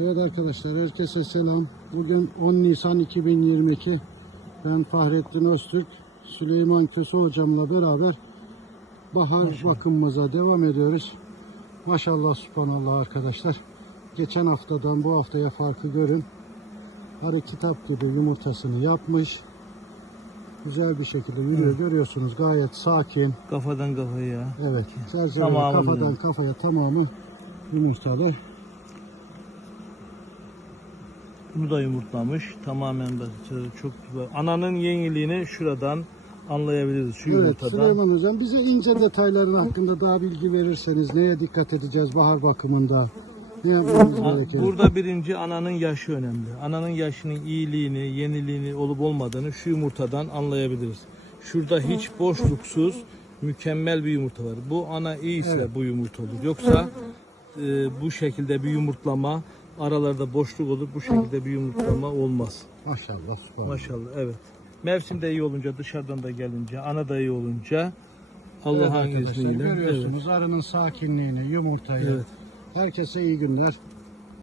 Evet arkadaşlar herkese selam. Bugün 10 Nisan 2022. Ben Fahrettin Öztürk, Süleyman Köse hocamla beraber bahar bakımımıza devam ediyoruz. Maşallah subhanallah arkadaşlar. Geçen haftadan bu haftaya farkı görün. Arı kitap gibi yumurtasını yapmış. Güzel bir şekilde yürüyor. Görüyorsunuz gayet sakin. Kafadan kafaya. Evet. Tamamını. kafadan kafaya tamamı yumurtalı. Bunu da yumurtlamış. Tamamen çok güzel. Ananın yeniliğini şuradan anlayabiliriz. Şu Evet yumurtadan. Süleyman Hocam bize ince detayların hakkında daha bilgi verirseniz neye dikkat edeceğiz bahar bakımında? Ne? Burada birinci ananın yaşı önemli. Ananın yaşının iyiliğini, yeniliğini olup olmadığını şu yumurtadan anlayabiliriz. Şurada hiç boşluksuz mükemmel bir yumurta var. Bu ana iyiyse bu yumurta olur. Yoksa e, bu şekilde bir yumurtlama aralarda boşluk olur. Bu şekilde bir yumurtlama olmaz. Maşallah subhanallah. Maşallah evet. Mevsimde iyi olunca dışarıdan da gelince ana da iyi olunca Evet Allah'ın arkadaşlar izniyle. Evet. görüyorsunuz arının sakinliğini, yumurtayı. Evet. Herkese iyi günler.